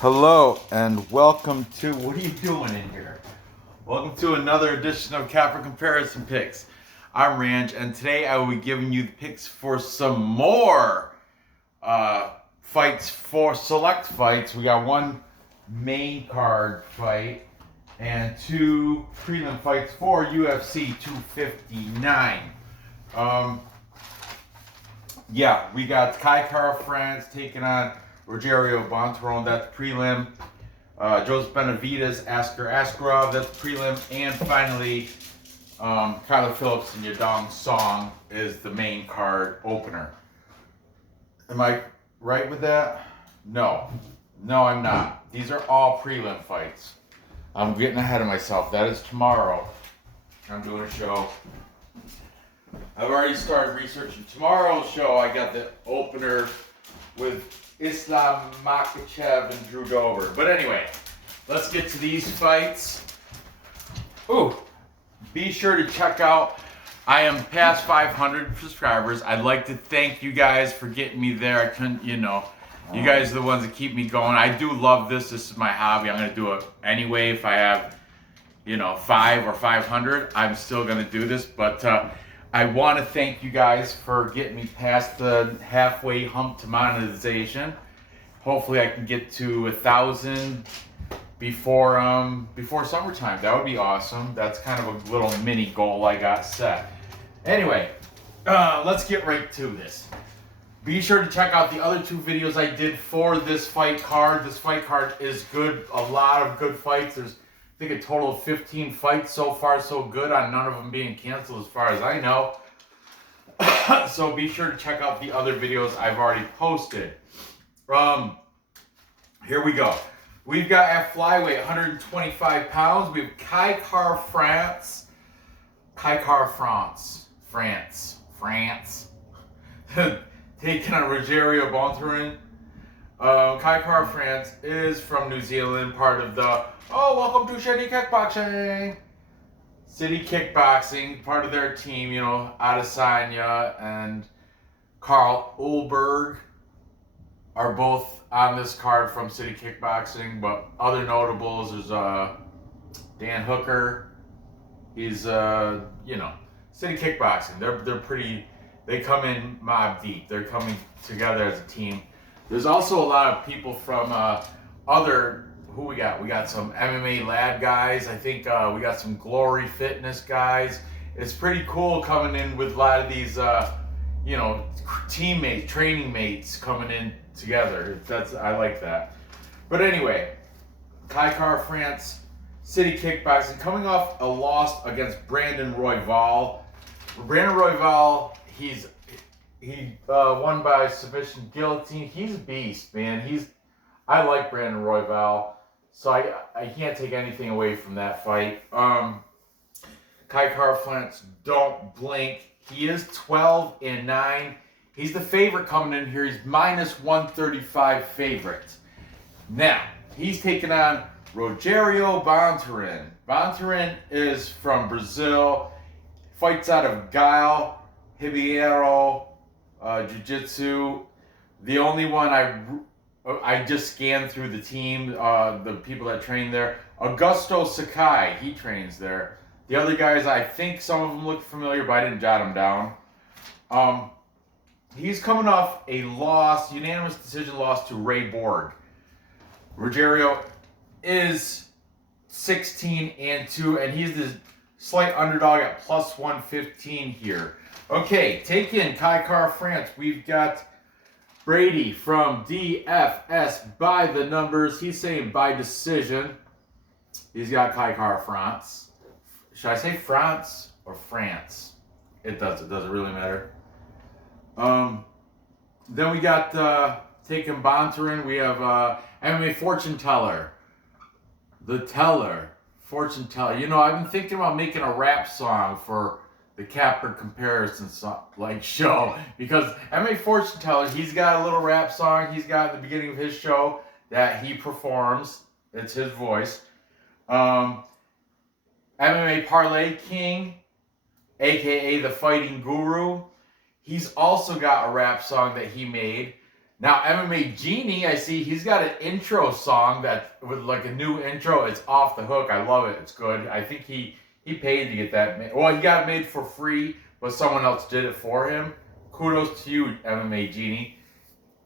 Hello and welcome to, what are you doing in here? Welcome to another edition of Capper Comparison Picks. I'm Ranch and today I will be giving you the picks for some more fights, for select fights. We got one main card fight and two prelim fights for UFC 259. We got KaiKara-France taking on Rogério Bontorin, that's prelim. Joseph Benavidez, Askarov, that's prelim. And finally, Phillips and Yadong Song is the main card opener. Am I right with that? No, I'm not. These are all prelim fights. I'm getting ahead of myself. That is tomorrow. I'm doing a show. I've already started researching tomorrow's show. I got the opener with Islam Makhachev and Drew Dober. But anyway, let's get to these fights. Be sure to check out, I am past 500 subscribers. I'd like to thank you guys for getting me there. I couldn't, you guys are the ones that keep me going. I do love this. This is my hobby. I'm going to do it anyway. If I have, 5 or 500, I'm still going to do this. But I want to thank you guys for getting me past the halfway hump to monetization. Hopefully I can get to 1,000 before summertime. That would be awesome. That's kind of a little mini goal I got set. Anyway, let's get right to this. Be sure to check out the other two videos I did for this fight card. This fight card is good. A lot of good fights. There's I think a total of 15 fights so far, so good, on none of them being canceled as far as I know. So be sure to check out the other videos I've already posted. Here we go. We've got at flyweight, 125 pounds, we have KaiKara-France. France. Taking on Rogério Bontorin. KaiKara-France is from New Zealand, part of the welcome to City Kickboxing. City Kickboxing, part of their team, Adesanya and Carl Ulberg are both on this card from City Kickboxing, but other notables, there's Dan Hooker. He's City Kickboxing. They come in mob deep. They're coming together as a team. There's also a lot of people from who we got? We got some MMA lab guys. I think we got some Glory Fitness guys. It's pretty cool coming in with a lot of these, teammates, training mates coming in together. I like that. But anyway, KaiKara-France, City Kickboxing, coming off a loss against Brandon Royval. Brandon Royval, he won by submission guillotine. He's a beast, man. I like Brandon Royval, so I can't take anything away from that fight. KaiKara-France, don't blink. He is 12-9. He's the favorite coming in here. He's minus 135 favorite. Now, he's taking on Rogério Bontorin. Bontorin is from Brazil. Fights out of Gael, Ribeiro, Jiu-Jitsu. The only one I just scanned through the team, the people that train there. Augusto Sakai, he trains there. The other guys, I think some of them look familiar, but I didn't jot them down. He's coming off a loss, unanimous decision loss to Ray Borg. Rogério is 16-2, and he's the slight underdog at plus 115 here. Okay, take in KaiKara-France. We've got Brady from DFS by the numbers. He's saying by decision. He's got KaiKara-France. Should I say France or France? It doesn't really matter. Then we got taking Bontorin. We have MMA Fortune Teller. The Teller. Fortune Teller. I've been thinking about making a rap song for the Capper Comparison show, because MMA Fortune Teller, he's got a little rap song he's got at the beginning of his show that he performs. It's his voice. MMA Parlay King, aka the Fighting Guru, he's also got a rap song that he made Now, MMA Genie, I see he's got an intro song that with like a new intro. It's off the hook. I love it. It's good. I think he paid to get that made. Well, he got it made for free, but someone else did it for him. Kudos to you, MMA Genie.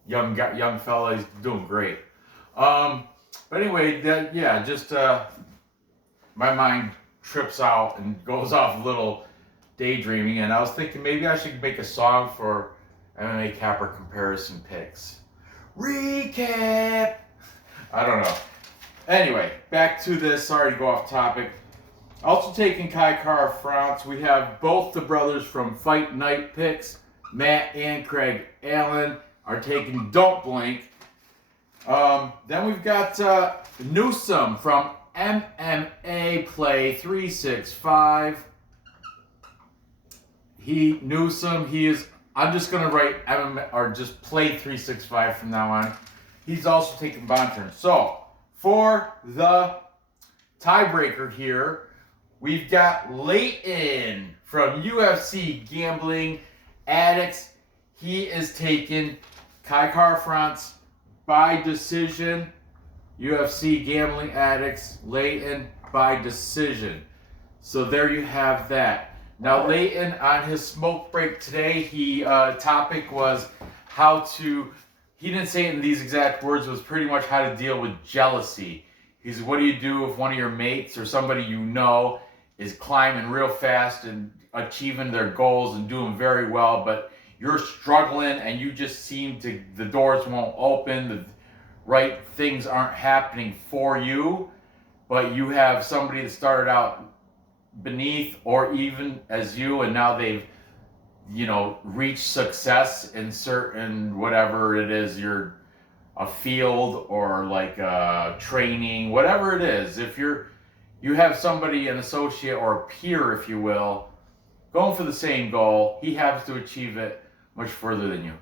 Young fella, he's doing great. But anyway, my mind trips out and goes off a little daydreaming, and I was thinking maybe I should make a song for MMA Capper comparison picks. Recap! I don't know. Anyway, back to this. Sorry to go off topic. Also taking KaiKara-France, we have both the brothers from Fight Night Picks, Matt and Craig Allen, are taking Don't Blink. Then we've got Newsome from MMA Play 365. Newsome, he is, I'm just going to write MMA, or just Play 365 from now on. He's also taking Bontorin. So, for the tiebreaker here, we've got Leighton from UFC Gambling Addicts. He is taking KaiKara-France by decision. UFC Gambling Addicts, Leighton by decision. So there you have that. Now Leighton, on his smoke break today, topic was how to, he didn't say it in these exact words, it was pretty much how to deal with jealousy. He said, what do you do if one of your mates or somebody you know is climbing real fast and achieving their goals and doing very well, but you're struggling and you just seem to, the doors won't open, the right things aren't happening for you, but you have somebody that started out beneath or even as you, and now they've, reached success in certain, whatever it is, you're a field or like training, whatever it is. If you have somebody, an associate or a peer, if you will, going for the same goal, he happens to achieve it much further than you.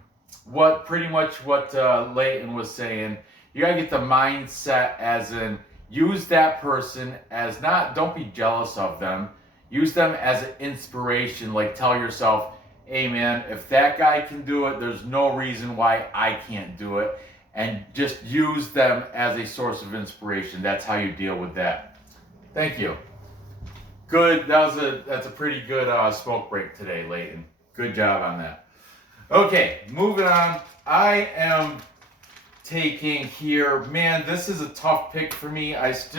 Pretty much what Leighton was saying, you gotta get the mindset as in, use that person as don't be jealous of them. Use them as an inspiration. Like tell yourself, hey man, if that guy can do it, there's no reason why I can't do it. And just use them as a source of inspiration. That's how you deal with that. Thank you. Good, that's a pretty good smoke break today, Leighton. Good job on that. Okay, moving on. I am taking here, man, this is a tough pick for me. I've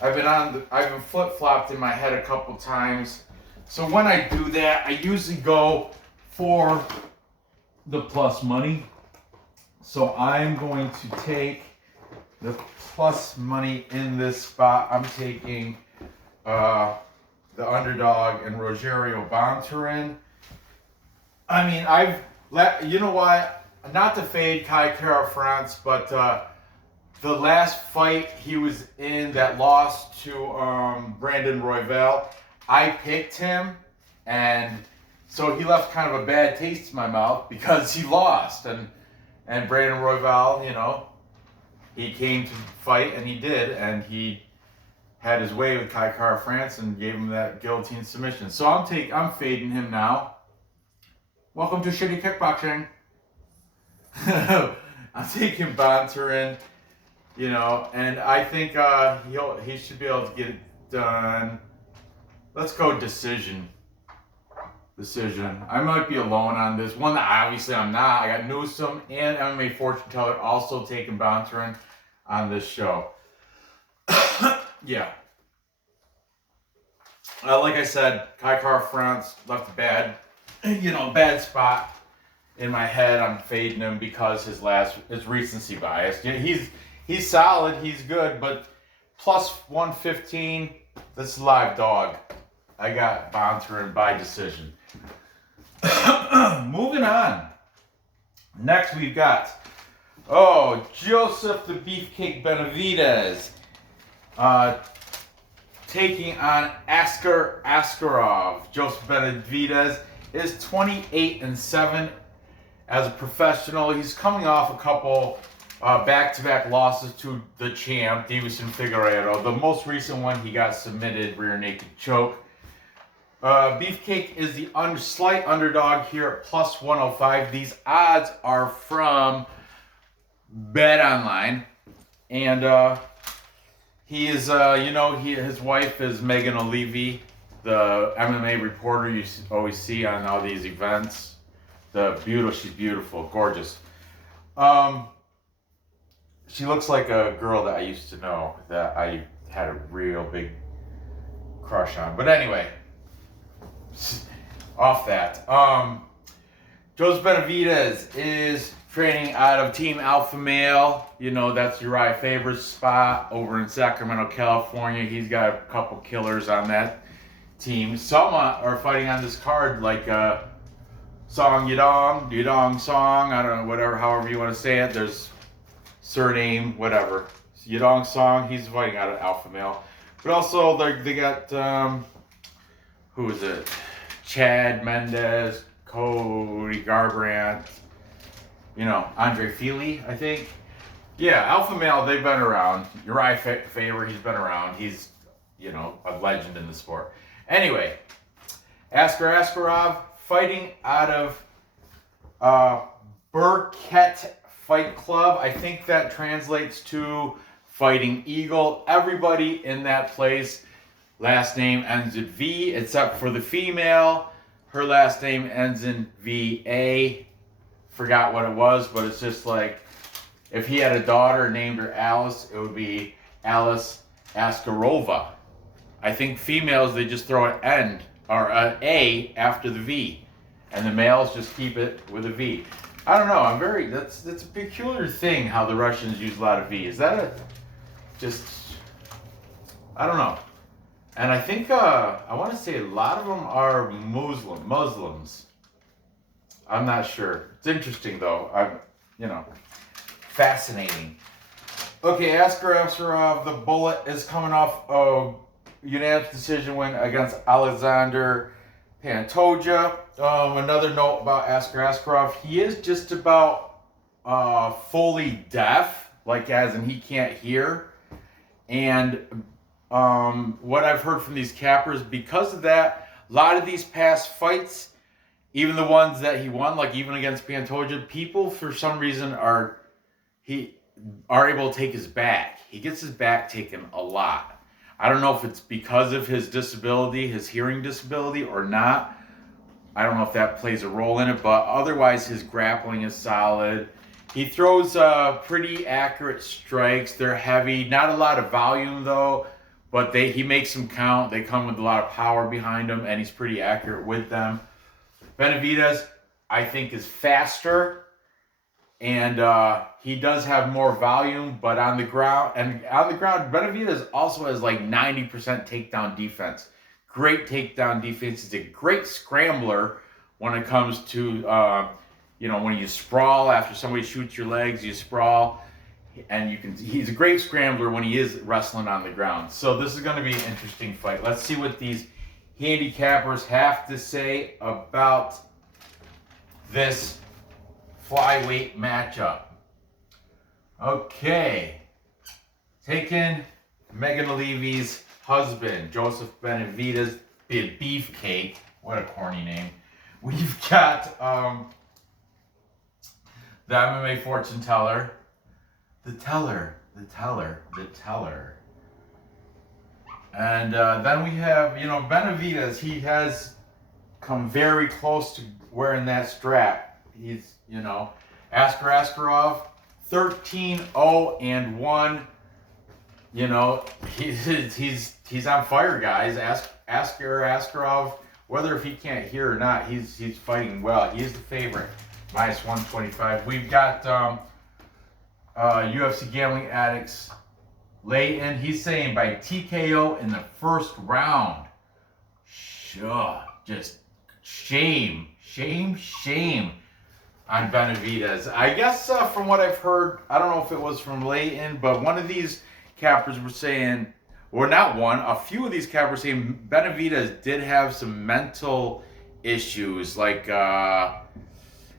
been flip-flopped in my head a couple times. So when I do that, I usually go for the plus money. So I'm going to take the plus money in this spot. I'm taking the underdog and Rogério Bontorin. I mean, you know what? Not to fade KaiKara-France, but the last fight he was in that lost to Brandon Royval, I picked him, and so he left kind of a bad taste in my mouth because he lost, and Brandon Royval, he came to fight and he did, and he had his way with KaiKara-France and gave him that guillotine submission. So I'm fading him now. Welcome to Shitty Kickboxing. I'm taking Bontorin, and I think he should be able to get it done. Let's go decision. I might be alone on this one. Obviously, I'm not. I got Newsome and MMA Fortune Teller also taking Bontorin on this show. Yeah. Like I said, KaiKara-France left a bad spot in my head. I'm fading him because his recency bias. Yeah, he's solid, he's good, but plus 115, this is live dog. I got Bontorin by decision. Moving on. Next we've got Joseph the Beefcake Benavidez taking on Askarov. Joseph Benavidez is 28-7 as a professional. He's coming off a couple back-to-back losses to the champ, Davison Figueiredo. The most recent one, he got submitted rear naked choke. Beefcake is the slight underdog here at plus 105. These odds are from Bet Online, and he is, his wife is Megan O'Leary, the MMA reporter you always see on all these events. She's beautiful, gorgeous. She looks like a girl that I used to know that I had a real big crush on. But anyway, off that. Joseph Benavidez is training out of Team Alpha Male. You know, that's Uriah Faber's spot over in Sacramento, California. He's got a couple killers on that team. Some are fighting on this card like Song Yadong Song, I don't know, whatever, however you want to say it. There's surname, whatever. Yadong Song, he's fighting out of Alpha Male. But also they got, who is it? Chad Mendez, Cody Garbrandt, Andre Fili, I think. Yeah, Alpha Male, they've been around. Uriah Faber, he's been around. He's, a legend in the sport. Anyway, Askarov fighting out of Burkett Fight Club. I think that translates to Fighting Eagle. Everybody in that place, last name ends in V, except for the female. Her last name ends in VA. Forgot what it was, but it's just like if he had a daughter named her Alice, it would be Alice Askarova. I think females, they just throw an N or an A after the V, and the males just keep it with a V. I don't know. That's a peculiar thing how the Russians use a lot of V. Is that I don't know. And I think I want to say a lot of them are Muslims. I'm not sure. It's interesting though. Fascinating. Okay, Askarov, the bullet is coming off a unanimous decision win against Alexander Pantoja. Another note about Askarov, he is just about fully deaf, like as in he can't hear. And what I've heard from these cappers, because of that, a lot of these past fights, even the ones that he won, like even against Pantoja, people for some reason are able to take his back. He gets his back taken a lot. I don't know if it's because of his disability, his hearing disability, or not. I don't know if that plays a role in it, but otherwise his grappling is solid. He throws pretty accurate strikes. They're heavy. Not a lot of volume, though, but he makes them count. They come with a lot of power behind him, and he's pretty accurate with them. Benavidez, I think, is faster, and he does have more volume, but on the ground, Benavidez also has like 90% takedown defense. Great takedown defense. He's a great scrambler when it comes to, when you sprawl after somebody shoots your legs, you sprawl, and he's a great scrambler when he is wrestling on the ground. So this is going to be an interesting fight. Let's see what these handicappers have to say about this flyweight matchup. Okay. Taking Megan O'Leary's husband, Joseph Benavidez, Beefcake. What a corny name. We've got the MMA fortune teller. The teller. And then we have, Benavidez. He has come very close to wearing that strap. He's, Askarov, 13-0-1. He's on fire, guys. Askarov, whether if he can't hear or not, he's fighting well. He's the favorite, minus 125. We've got UFC Gambling Addicts lay in. He's saying by TKO in the first round. Sure, just shame on Benavidez. I guess from what I've heard, I don't know if it was from lay-in, but one of these cappers were saying, or not one, a few of these cappers saying Benavidez did have some mental issues, like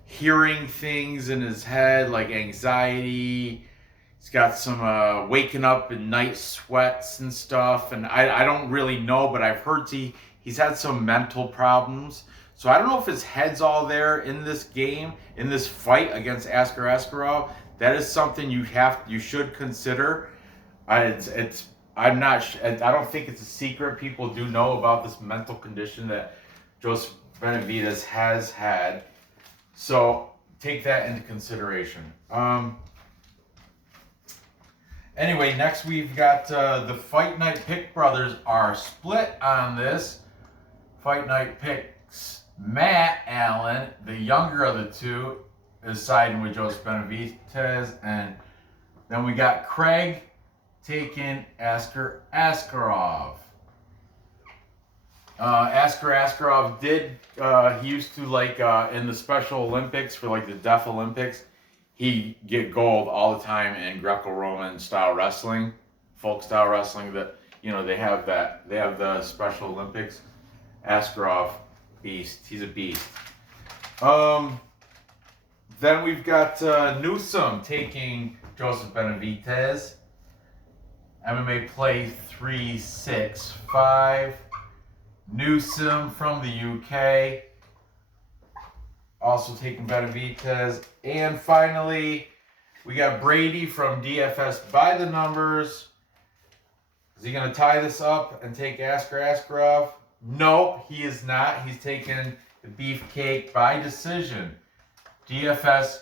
hearing things in his head, like anxiety. He's got some waking up in night sweats and stuff, and I don't really know, but I've heard he he's had some mental problems. So I don't know if his head's all there in this game, in this fight against Askarov. That is something you should consider. I'm not. I don't think it's a secret. People do know about this mental condition that Joseph Benavidez has had. So take that into consideration. Anyway, next we've got the Fight Night Pick brothers are split on this. Fight Night Picks Matt Allen, the younger of the two, is siding with Joseph Benavidez, and then we got Craig taking Askarov. Askarov did, he used to, like, in the Special Olympics, for like the Deaf Olympics, he get gold all the time in Greco-Roman style wrestling, folk style wrestling, that, you know, they have the Special Olympics. Askarov, beast, he's a beast. Then we've got Newsom taking Joseph Benavidez. MMA play 365. Newsom from the UK, also taking Benavidez. And finally, we got Brady from DFS by the numbers. Is he going to tie this up and take Askarov? No, he is not. He's taking the beefcake by decision. DFS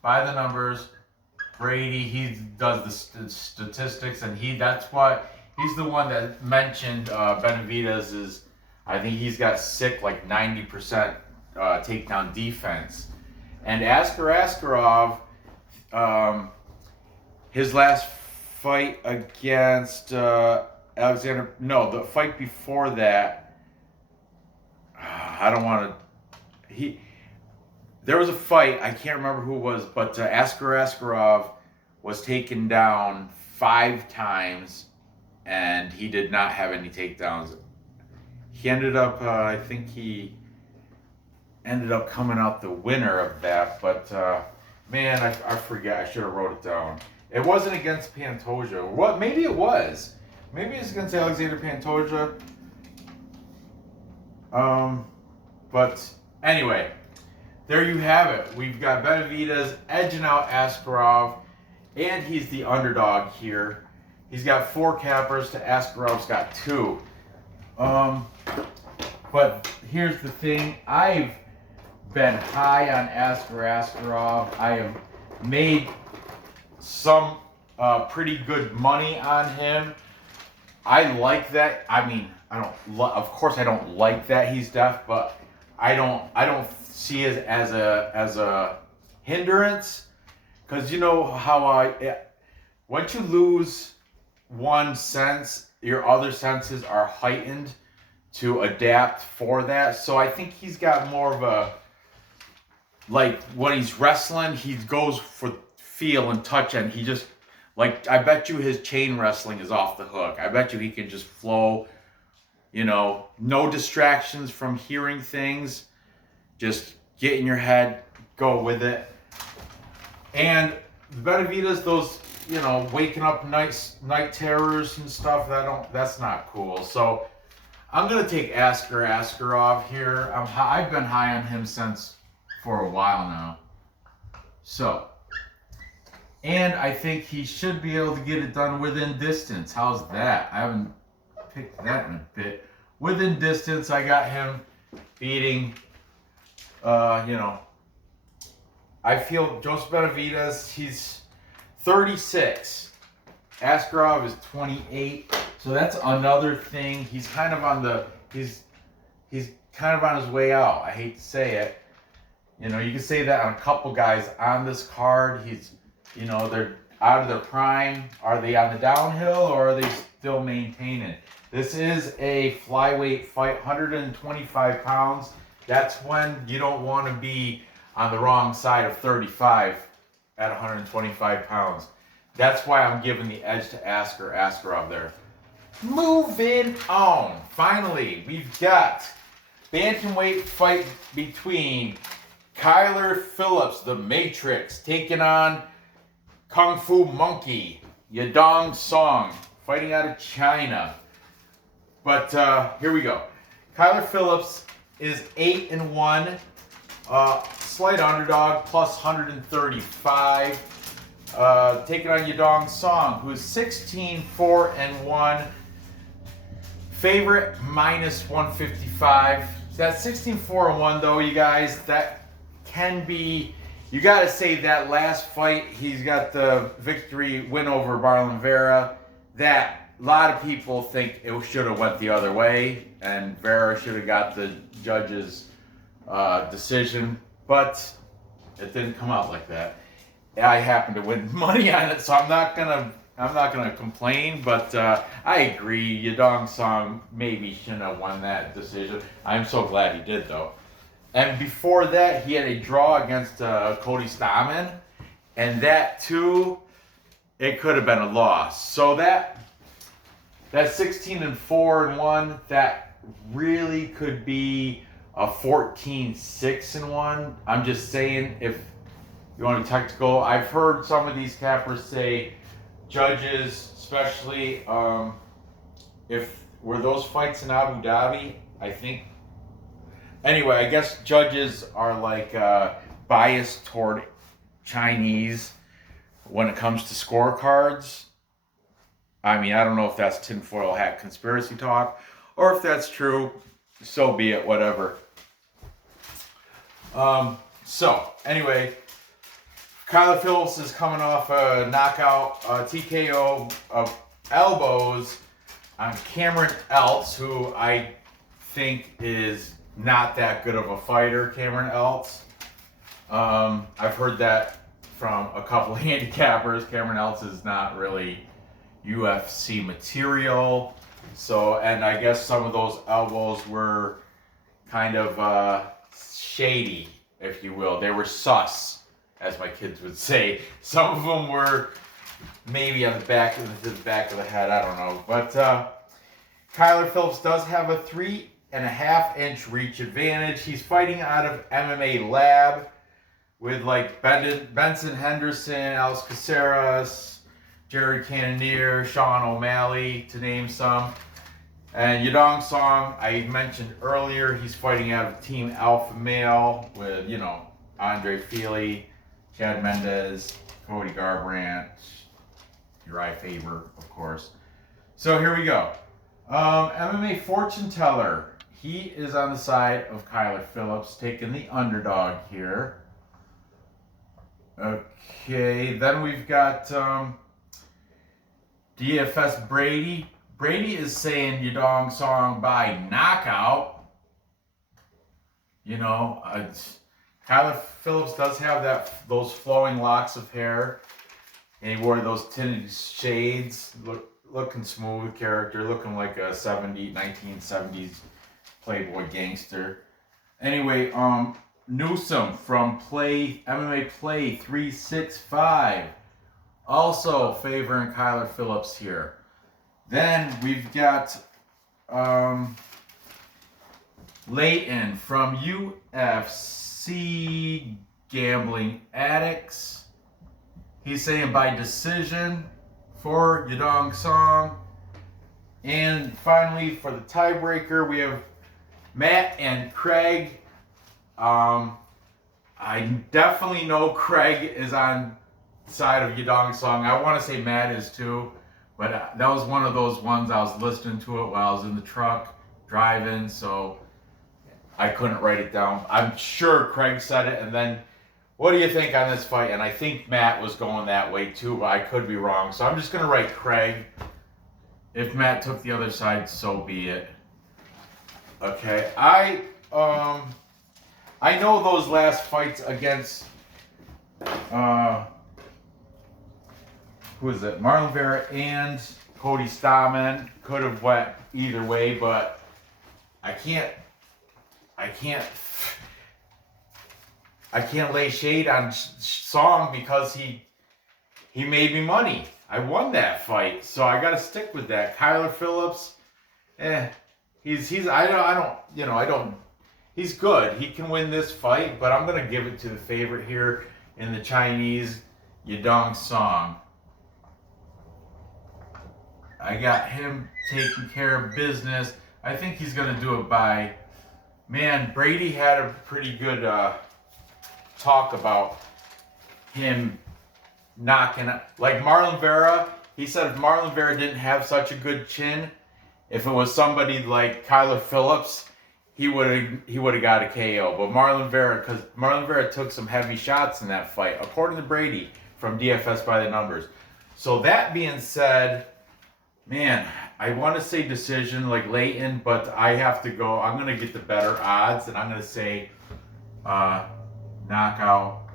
by the numbers. Brady, he does the statistics, and that's what he's the one that mentioned Benavidez is. I think he's got sick like 90% takedown defense. And Askarov, his last fight against Alexander, no, the fight before that, I don't want to, there was a fight, I can't remember who it was, but Askarov was taken down 5 times, and he did not have any takedowns. He ended up, I think he ended up coming out the winner of that, but man, I forget, I should have wrote it down. It wasn't against Pantoja. What? Maybe it was. Maybe it's against Alexander Pantoja. But anyway, there you have it. We've got Benavidez edging out Askarov, and he's the underdog here. He's got 4 cappers to Askarov's got 2. But here's the thing. I've been high on Askarov. I have made some pretty good money on him. I like that. I mean, of course I don't like that he's deaf, but I don't see it as a hindrance, because you know how once you lose one sense, your other senses are heightened to adapt for that. So I think he's got more of a, like, when he's wrestling, he goes for feel and touch, and he just, like, I bet you his chain wrestling is off the hook. I bet you he can just flow, you know, no distractions from hearing things, just get in your head, go with it. And Benavidez, those, you know, waking up night terrors and stuff, that's not cool. So I'm gonna take Askarov here. I've been high on him for a while now. So, and I think he should be able to get it done within distance. How's that? I haven't picked that in a bit. Within distance, I got him beating, you know, I feel Joseph Benavidez, he's 36. Askarov is 28. So that's another thing. He's kind of on he's kind of on his way out. I hate to say it. You know, you can say that on a couple guys on this card. You know, they're out of their prime. Are they on the downhill, or are they still maintaining? This is a flyweight fight, 125 pounds. That's when you don't want to be on the wrong side of 35 at 125 pounds. That's why I'm giving the edge to Askarov there. Moving on. Finally, we've got bantamweight fight between Phillips, the Matrix, taking on Kung Fu Monkey, Yadong Song, fighting out of China. But here we go. Kyler Phillips is 8-1, slight underdog, plus 135. Taking on Yadong Song, who's 16-4-1, favorite minus 155. That 16-4-1 though, you guys, that can be. You got to say that last fight, he's got the victory win over Marlon Vera. That a lot of people think it should have went the other way, and Vera should have got the judge's decision, but it didn't come out like that. I happen to win money on it, so I'm not gonna complain. But I agree, Yadong Song maybe shouldn't have won that decision. I'm so glad he did though. And before that, he had a draw against Cody Stamann, and that too, it could have been a loss. So that 16-4-1, that really could be a 14-6-1. I'm just saying, if you want to be technical, I've heard some of these cappers say judges, especially if were those fights in Abu Dhabi, I think. Anyway, I guess judges are like biased toward Chinese when it comes to scorecards. I mean, I don't know if that's tinfoil hat conspiracy talk or if that's true. So be it, whatever. So, anyway, Kyler Phillips is coming off a knockout TKO of elbows on Cameron Eltz, who I think is not that good of a fighter, Cameron Eltz. I've heard that from a couple of handicappers. Cameron Eltz is not really UFC material. So, and I guess some of those elbows were kind of shady, if you will. They were sus, as my kids would say. Some of them were maybe on the back of the head. I don't know. But Kyler Phillips does have a 3.5-inch reach advantage. He's fighting out of MMA Lab with like Benson Henderson, Alex Caceres, Jared Cannonier, Sean O'Malley, to name some. And Yadong Song, I mentioned earlier, he's fighting out of Team Alpha Male with, you know, Andre Fili, Chad Mendez, Cody Garbrandt, Uriah Faber, of course. So here we go. MMA fortune teller. He is on the side of Kyler Phillips, taking the underdog here. Okay, then we've got DFS Brady. Brady is saying Yadong Song by knockout. You know, Kyler Phillips does have those flowing locks of hair, and he wore those tinted shades, looking smooth character, looking like a 1970s Playboy gangster. Anyway, Newsom from MMA Play 365, also favoring Kyler Phillips here. Then we've got Leighton from UFC Gambling Addicts. He's saying by decision for Yadong Song. And finally, for the tiebreaker, we have Matt and Craig. I definitely know Craig is on the side of Yadong Song. I want to say Matt is too. But that was one of those ones I was listening to it while I was in the truck driving, so I couldn't write it down. I'm sure Craig said it, and then, what do you think on this fight? And I think Matt was going that way too, but I could be wrong. So I'm just going to write Craig. If Matt took the other side, so be it. Okay, I know those last fights against who is it? Marlon Vera and Cody Stamann could have went either way, but I can't lay shade on Song because he made me money. I won that fight, so I got to stick with that. Kyler Phillips, he's good. He can win this fight, but I'm gonna give it to the favorite here in the Chinese, Yadong Song. I got him taking care of business. I think he's going to do it by... Man, Brady had a pretty good talk about him knocking... Like Marlon Vera, he said if Marlon Vera didn't have such a good chin, if it was somebody like Phillips, he would have got a KO. But Marlon Vera took some heavy shots in that fight, according to Brady from DFS by the numbers. So that being said, man, I want to say decision like Leighton, but I have to go. I'm going to get the better odds, and I'm going to say knockout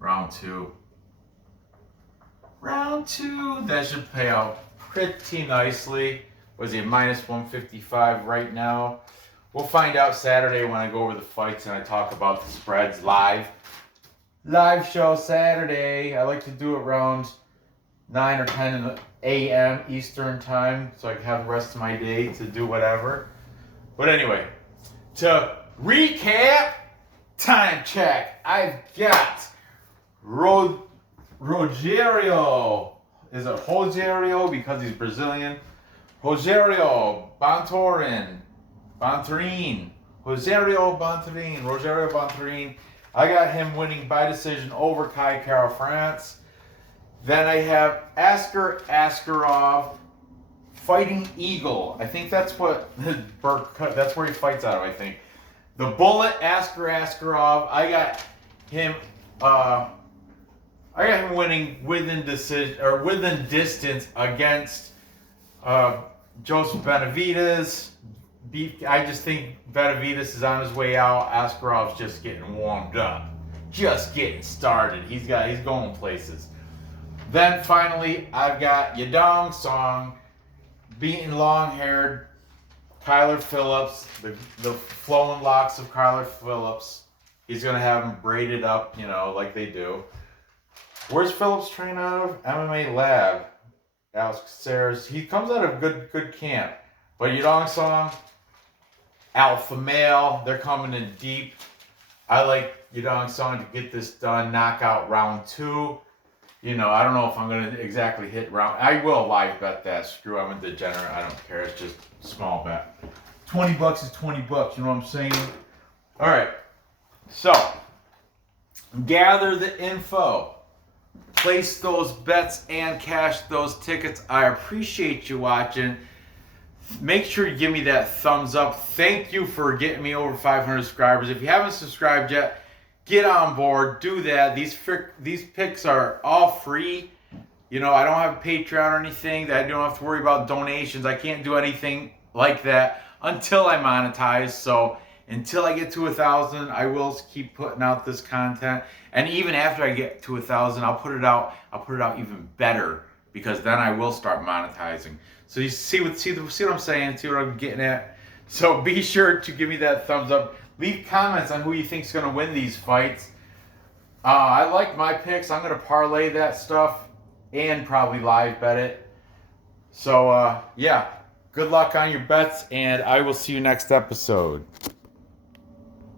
round 2. Round 2, that should pay out pretty nicely. Was he minus 155 right now? We'll find out Saturday when I go over the fights and I talk about the spreads live. Live show Saturday. I like to do it around 9 or 10 a.m. Eastern time so I can have the rest of my day to do whatever. But anyway, to recap, time check. I've got Rogério. Is it Rogério because he's Brazilian? Rogério Bontorin. Rogério Bontorin. I got him winning by decision over KaiKara-France. Then I have Askarov fighting Eagle. I think that's what that's where he fights out of, I think. The Bullet Askarov. I got him winning within decision or within distance against Joseph Benavidez. I just think Benavidez is on his way out. Askarov's just getting warmed up, just getting started. He's going places. Then finally, I've got Yadong Song beating long-haired Kyler Phillips, the flowing locks of Kyler Phillips. He's gonna have him braided up, like they do. Where's Phillips train out of? MMA Lab. Askar. He comes out of good camp. But Yadong Song, alpha male, they're coming in deep. I like Yadong Song to get this done, knockout round 2. I don't know if I'm going to exactly hit round. I will live bet that. Screw, I'm a degenerate. I don't care. It's just a small bet. $20 is $20. You know what I'm saying? All right. So, gather the info. Place those bets and cash those tickets. I appreciate you watching. Make sure you give me that thumbs up. Thank you for getting me over 500 subscribers. If you haven't subscribed yet, get on board. Do that. These picks are all free. I don't have a Patreon or anything. That I don't have to worry about donations. I can't do anything like that until I monetize. So until I get to 1,000, I will keep putting out this content. And even after I get to 1,000, I'll put it out even better, because then I will start monetizing. So you see what I'm saying? See what I'm getting at? So be sure to give me that thumbs up. Leave comments on who you think's going to win these fights. I like my picks. I'm going to parlay that stuff and probably live bet it. So yeah, good luck on your bets, and I will see you next episode.